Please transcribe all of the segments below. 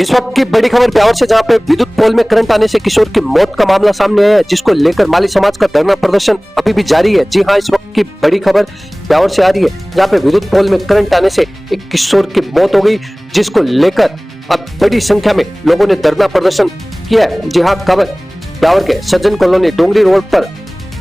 इस वक्त की बड़ी खबर ब्यावर से, जहां पे विद्युत पोल में करंट आने से किशोर की मौत का मामला सामने आया है, जिसको लेकर माली समाज का धरना प्रदर्शन अभी भी जारी है। जी हां, इस वक्त की बड़ी खबर ब्यावर से आ रही है, जहां पे विद्युत पोल में करंट आने से एक किशोर की मौत हो गई, जिसको लेकर अब बड़ी संख्या में लोगों ने धरना प्रदर्शन किया है। जी हां, खबर ब्यावर के सज्जन कॉलोनी डोंगरी रोड पर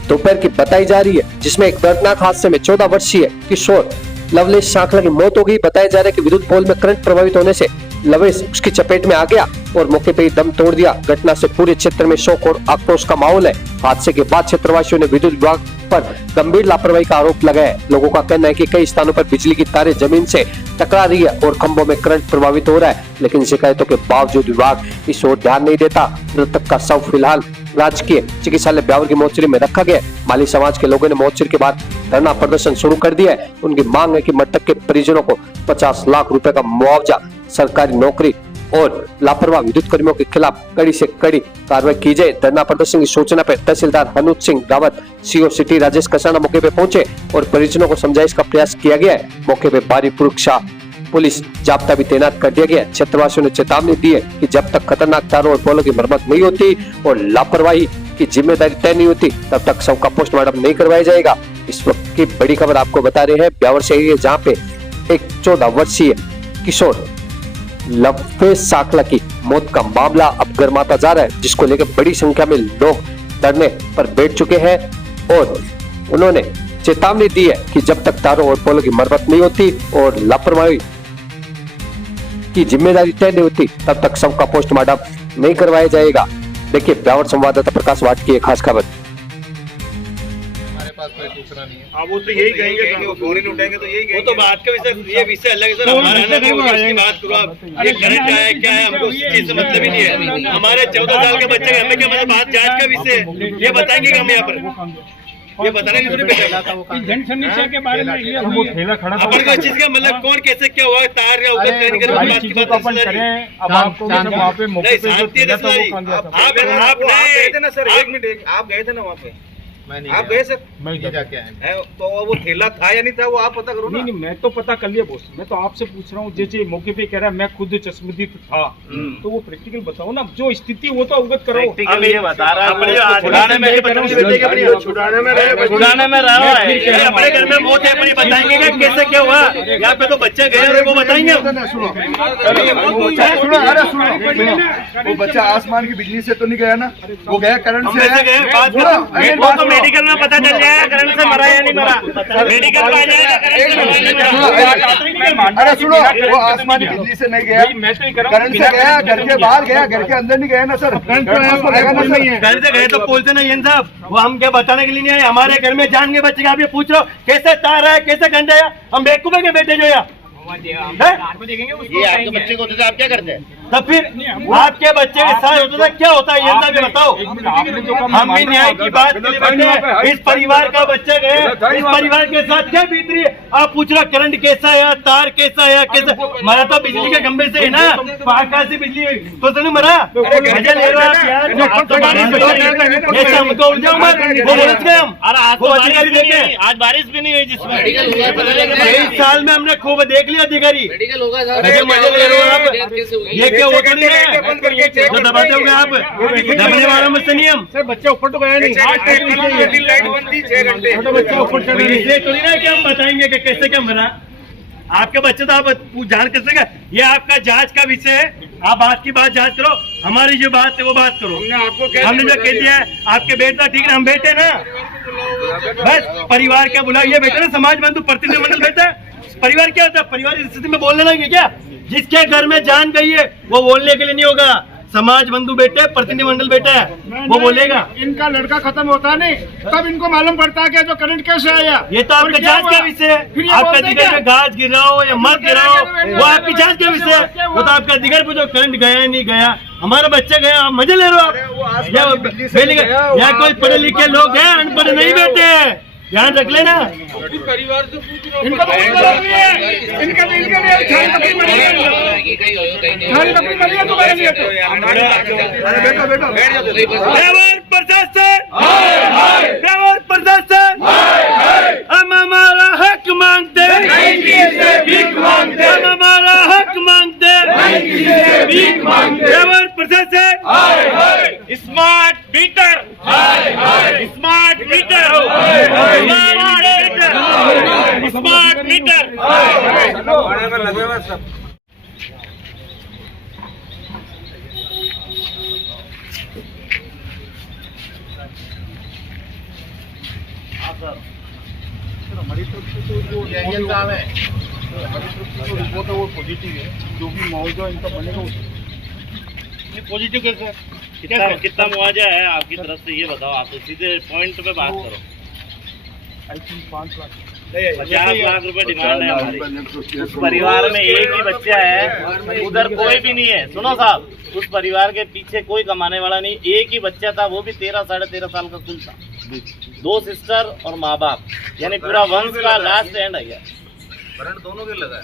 दोपहर की बताई जा रही है, जिसमें एक दर्दनाक हादसे में 14 वर्षीय किशोर लवलेश सांखला की मौत हो गई। बताया जा रहा है कि विद्युत पोल में करंट प्रभावित होने से लवेश उसकी चपेट में आ गया और मौके पे ही दम तोड़ दिया। घटना से पूरे क्षेत्र में शोक और आक्रोश का माहौल है। हादसे के बाद क्षेत्रवासियों ने विद्युत विभाग पर गंभीर लापरवाही का आरोप लगाया है। लोगों का कहना है कि कई स्थानों पर बिजली की तारें जमीन से टकरा रही है और खंभों में करंट प्रभावित हो रहा है, लेकिन शिकायतों के बावजूद विभाग इस ओर ध्यान नहीं देता। मृतक का शव फिलहाल राजकीय चिकित्सालय ब्यावर की मोर्चरी में रखा गया। माली समाज के लोगों ने मोर्चरी के बाद धरना प्रदर्शन शुरू कर दिया है। उनकी मांग है कि मृतक के परिजनों को 50 लाख रुपए का मुआवजा, सरकारी नौकरी और लापरवाह विद्युत कर्मियों के खिलाफ कड़ी से कड़ी कार्रवाई की जाए। धरना प्रदर्शन की सूचना पर तहसीलदार हनुज सिंह रावत, सीओ सिटी राजेश कसाना मौके पे पहुंचे और परिजनों को समझाइश का प्रयास किया गया है। मौके पे भारी सुरक्षा पुलिस जाब्ता भी तैनात कर दिया गया। क्षेत्रवासियों ने चेतावनी दी है कि जब तक खतरनाक तारों और पोलों की मरम्मत नहीं होती और लापरवाही की जिम्मेदारी तय नहीं होती, तब तक शव का पोस्टमार्टम नहीं करवाया जाएगा। इस वक्त की बड़ी खबर आपको बता रहे हैं ब्यावर से, जहाँ पे एक 14 वर्षीय किशोर लवेश सांखला की मौत का मामला अब गर्माता जा रहा है, जिसको लेकर बड़ी संख्या में लोग धरने पर बैठ चुके हैं और उन्होंने चेतावनी दी है कि जब तक तारों और पोलों की मरम्मत नहीं होती और लापरवाही की जिम्मेदारी तय नहीं होती, तब तक शव का पोस्टमार्टम नहीं करवाया जाएगा। देखिए ब्यावर संवाददाता प्रकाश वाट की एक खास खबर। हमारे पास कोई सूचना नहीं है। वो तो यही कहेंगे, वो फोन उठाएंगे तो यही कहेंगे। वो तो बात का विषय, ये विषय अलग है सर। हमारा है ना, उसकी बात करो आप। ये करंट आया है, क्या है, हमको उस चीज से मतलब ही नहीं है। हमारे 14 साल के बच्चे, हमें क्या मतलब, बात जांच का विषय है, ये बताएंगे कि हम यहाँ पर ये बताने की जरूरत है। जनसमस्या के बारे में ये वो ठेला खड़ा था, अपन को चीज का मतलब कौन कैसे क्या हुआ, तार या उगत करने के बाद की बात अपन करें। अब आपको वहाँ पे मौके पे जो ठेला था वो कहाँ गया था? आप गए थे ना सर, एक मिनट, आप गए थे ना वहाँ पे, आप गए सर? मैं जाके आए। तो वो ठेला था या नहीं था, वो आप पता करो ना। नहीं, मैं तो पता कर लिया बॉस। मैं तो आपसे पूछ रहा हूँ, जैसे मौके पे कह रहा है मैं खुद चश्मदीद था, तो वो प्रैक्टिकल बताओ ना, जो स्थिति वो तो अवगत करो। अब ये बता रहा है छुड़ाने में रहा है, अपने घर में मौत है, अपनी बताएंगे क्या कैसे क्या हुआ, यहाँ पे तो बच्चे गए वो बताएंगे। वो बच्चा आसमान की बिजली से तो नहीं गया ना, वो गया करंट से है। मेडिकल में पता चल जाएगा करंट से मरा या नहीं मरा, मेडिकल में आ जाएगा करंट से मरा या नहीं मरा। अरे सुनो, वो आसमानी बिजली से नहीं गया, करंट से गया, घर के बाहर गया, घर के अंदर नहीं गया ना सर। घर से गए तो पोल से नहीं है साहब, वो हम क्या बताने के लिए नहीं आए। हमारे घर में जान के बच्चे आप ये पूछ रहे हो कैसे तार है, कैसे गंज आया, हम बेवकूफ है के बेटे जो या ये आपके बच्चे को होते थे, आप क्या करते हैं? तो फिर आपके बच्चे के साथ होता था, क्या होता है ये बताओ। हम भी न्याय की बात के लिए बैठे हैं। इस परिवार का बच्चे गए, इस परिवार के साथ क्या बीत रही है, आप पूछ रहे करंट कैसा है, तार कैसा है, कैसा मरा, तो बिजली के खंभे से है ना, आकाश से बिजली तो नहीं मरा। मजा ले रहे हो यार, हमको उलझाओ मत, वो उलझ गए हम। आज बारिश भी नहीं हुई जिसमें 23 साल में हमने खूब देख लिया अधिकारी। मेडिकल होगा मजा ले रहे हो आप, ये क्या वो तो नहीं है जो दबाते होंगे आप, दबने वाला मुझसे नहीं हम। सर बच्चा ऊपर तो गया नहीं, लाइट बंद थी 6 घंटे, बच्चा ऊपर चढ़ गया। इसलिए तो नहीं ना कि हम बताएंगे कि कैसे क्या मरा। आपके बच्चे तो आप जान कर सके, ये आपका जांच का विषय है, आप बात की बात जांच करो, हमारी जो बात है वो बात करो। हमने जो कह दिया है आपके बेटा ठीक है, हम बेटे ना, बस परिवार क्या बुला, ये बेटा ना समाज बंधु प्रतिनिधिमंडल बेटा है। परिवार क्या होता है, परिवार की स्थिति में बोलने लगे क्या, जिसके घर में जान गई है वो बोलने के लिए नहीं होगा। समाज बंधु बेटे, प्रतिनिधिमंडल बेटा है, वो बोलेगा। इनका लड़का खत्म होता नहीं तब इनको मालूम पड़ता है कि जो करंट कैसे आया। ये तो आपका जांच का विषय है, आपका दिगर में गाज गिरा हो या मत गिरा हो, वो आपकी जांच का विषय है। वो तो आपका दिगर पे जो करंट गया नहीं गया, हमारा बच्चा गया, आप मजे ले रहे हो आप। यहाँ कोई पढ़े लिखे लोग हैं, अनपढ़ नहीं बैठे हैं, ध्यान रख लेना। परिवार से पूछ रहा हूं, इनका तो इनका नहीं मरी है, हम हमारा हक मांगते, हम हमारा हक मांगते, स्मार्ट मीटर। हमारी तरफ से तो जो रिपोर्ट है वो पॉजिटिव है, जो भी मुआवजा इनका बनेगा पॉजिटिव कैसे? कितना मुआवजा है आपकी तरफ से, ये बताओ। आप तो सीधे पॉइंट पे बात करो। आई थिंक 5 लाख 50 लाख रुपए डिमांड है हमारी। उस परिवार में एक ही बच्चा है, उधर कोई भी नहीं है। सुनो साहब, उस परिवार के पीछे कोई कमाने वाला नहीं, एक ही बच्चा था, वो भी 13 साढ़े 13 साल का कुल था। 2 सिस्टर और माँ बाप, यानी पूरा वंश का लास्ट एंड है। करंट दोनों के लगा है,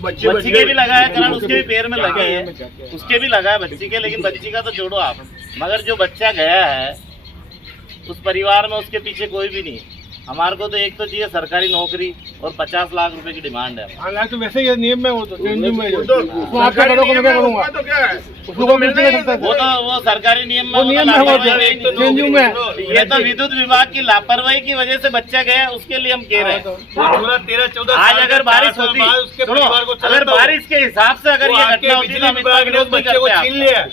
बच्ची के भी लगा है करंट, उसके भी पैर में लगे हैं, उसके भी लगा है बच्ची के, लेकिन बच्ची का तो छोड़ो आप। मगर जो बच्चा गया है उस परिवार में, उसके पीछे कोई भी नहीं है। हमारे को तो एक तो चाहिए सरकारी नौकरी और 50 लाख रुपए की डिमांड है। तो वैसे ये नियम में वो तो वो सरकारी नियम में, ये तो विद्युत विभाग की लापरवाही की वजह से बच्चा गया, उसके लिए हम कह रहे हैं। 13-14 आज अगर बारिश होती, सुनो, अगर बारिश के हिसाब से अगर ये घटना होती तो हम इसका विरोध नहीं करते।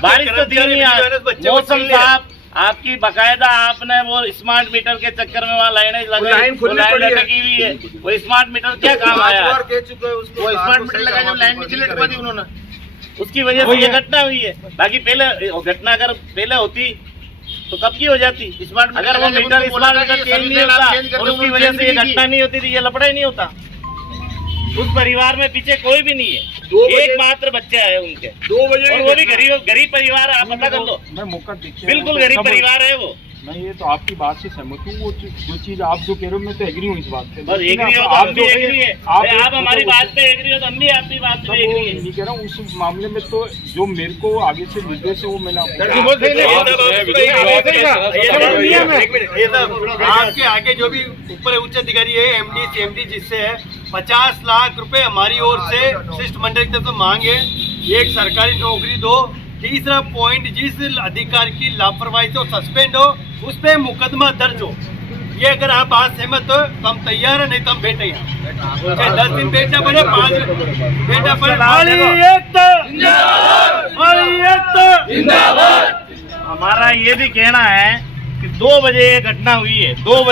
बारिश तो दी नहीं आज, मौसम साहब आपकी बकायदा आपने वो स्मार्ट मीटर के चक्कर में वहाँ लाइनें लगाई, लाइन लटकी हुई है। वो स्मार्ट मीटर क्या काम आया? वो स्मार्ट मीटर लगा जब लाइन नीचे लटका दी उन्होंने, उसकी वजह से ये घटना हुई है। बाकी पहले घटना अगर पहले होती तो कब की हो जाती स्मार्ट। अगर वो मीटर स्मार्ट मीटर चेंज नहीं होता और उसकी वजह से ये घटना नहीं होती थी, ये लफड़ा ही नहीं होता। उस परिवार में पीछे कोई भी नहीं है, एकमात्र बच्चा है उनके, 2 बजे, और वो भी गरीब परिवार। आप पता कर लो, मैं मौका देखिए, बिल्कुल गरीब परिवार है वो। मैं ये तो आपकी बात से सहमत हूँ, वो जो चीज आप जो कह रहे हो मैं तो एग्री हूँ इस बात से। बस एग्री हो तो हम भी एग्री है, आप हमारी बात पे एग्री हो तो हम भी आपकी बात पे एग्री है। नहीं कह रहा हूँ, उस मामले में तो जो मेरे को आगे से निर्देश है वो मैंने आपके आगे जो भी ऊपर उच्च अधिकारी है, एमडी CMD जिससे है 50 लाख रुपए हमारी ओर से शिष्टमंडल की तरफ से मांगे, एक सरकारी नौकरी दो। तीसरा पॉइंट, जिस अधिकारी की लापरवाही से सस्पेंड हो उस पे मुकदमा दर्ज हो। ये अगर आप बात सहमत हो तो हम तैयार है, नहीं तो हम बैठे हैं। चाहे 10 दिन बैठना पड़े, 5 बैठना पड़े। हमारा ये भी कहना है कि 2 बजे ये घटना हुई है, 2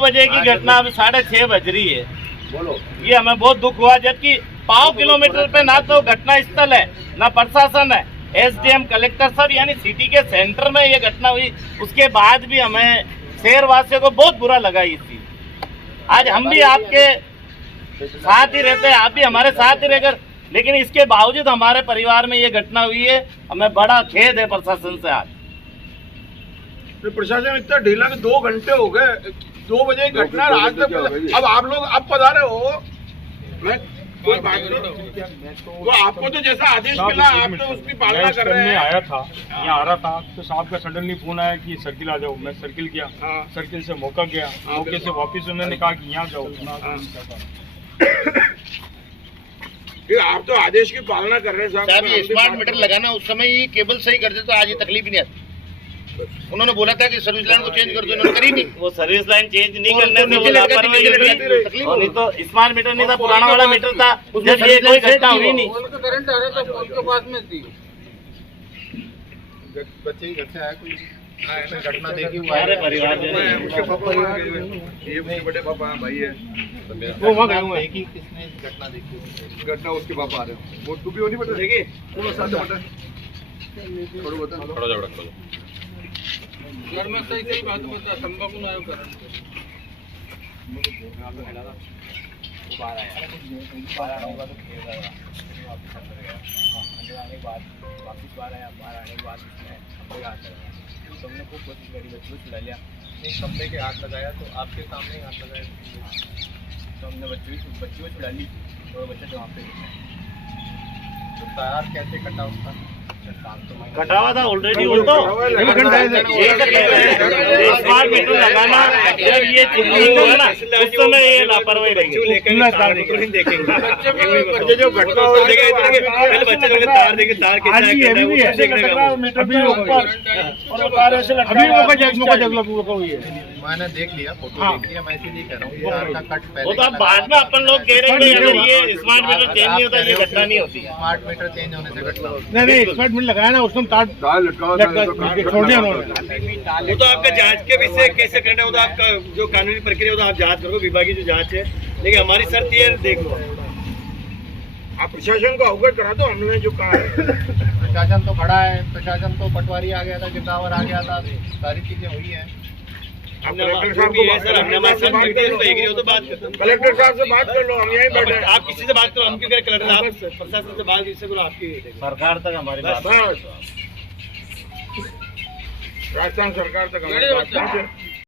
बजे की घटना अभी 6:30 बज रही है। ये हमें बहुत दुख हुआ, जबकि 5 किलोमीटर पे ना तो घटना स्थल है ना प्रशासन है, SDM कलेक्टर साहब, यानी सिटी के सेंटर में ये घटना हुई। उसके बाद भी हमें शहरवासियों को बहुत बुरा लगा ये चीज। आज हम भी आपके साथ ही रहते हैं, आप भी हमारे साथ ही रहकर, लेकिन इसके बावजूद हमारे परिवार में ये घटना हुई है। हमें बड़ा खेद है प्रशासन से। आज प्रशासन इतना ढीला कि 2 घंटे हो गए, 2 बजे घटना, आज तक अब आप लोग अब पधारे हो। मैं कोई बात नहीं, तो आपको तो जैसा आदेश मिला आप तो उसकी पालना कर रहे हैं। आया था, यहाँ आ रहा था तो साहब का सडनली फोन आया कि सर्किल आ जाओ। मैं सर्किल गया, सर्किल से मौका गया, मौके से वापस उन्होंने कहा कि यहाँ जाओ। आप तो आदेश की पालना कर रहे हैं साहब। ये स्मार्ट मीटर लगाना उस समय ही केबल सही कर दे तो आज ये तकलीफ ही नहीं आती। उन्होंने बोला था कि सर्विस लाइन को चेंज कर दो, इन्होंने करी नहीं। वो सर्विस लाइन चेंज नहीं करने से वो लापरवाही हुई। नहीं तो स्मार्ट मीटर नहीं था, पुराना वाला मीटर था, जब ये कोई घटना हुई नहीं। करंट आ रहा था पोल के पास में थी, बच्चे ही घर से आया कोई घटना देखी हमारे परिवार में ये बड़े पापा भाई है वो वहाँ गए हुए हैं कि किसने घटना देखी। घटना उसके पापा आ रहे हैं, वो टू भी होनी पड़ता देखिए थोड़ा घर में सही बात बता, तंबाकू ना करंट तो हमने खूब कोशिश करी, बच्चों को छुड़ा लिया, नहीं कमरे के हाथ लगाया तो आपके सामने ही हाथ लगाया, तो हमने बच्ची को छुड़ा ली और बच्चा जो वहाँ पे तो तार कैसे कटा उसका कटा हुआ था ऑलरेडी वो तो स्मार्ट मीटर लगाना जब ये चेकिंग होगा ना उस समय ये लापरवाही रहेगी। जो घटना हो मैंने देख लिया, फोटो देख लिया, मैं इसीलिए कह रहा हूँ ये तार का कट पहले वो तो अब बाद में अपन लोग कह रहे हैं कि अगर ये स्मार्ट मीटर चेंज नहीं होता ये घटना नहीं होती। स्मार्ट मीटर चेंज होने से घटना होती नहीं स्मार्ट मीटर लगाया ना उसमें तार छोड़ दिया उन्होंने। वो तो आपका जांच के विषय कैसे करना है, वो तो आपका जो कानूनी प्रक्रिया वो तो आप जांच करो, विभागीय जो जांच है, लेकिन हमारी शर्त ये है, देख लो आप प्रशासन को अवगत करा दो हमने जो कहा है। प्रशासन तो खड़ा है, प्रशासन तो पटवारी आ गया था, गिरदावर आ गया था, सारी चीजें हुई है। कलेक्टर साहब को कलेक्टर साहब से बात कर लो, हम यहीं बैठे हैं। आप किसी से बात करो, हम क्यों करें, कलेक्टर आप प्रशासन से बात किससे करो, आपकी सरकार तक हमारी बात बस राजस्थान सरकार तक हमारी बात पहुंचे।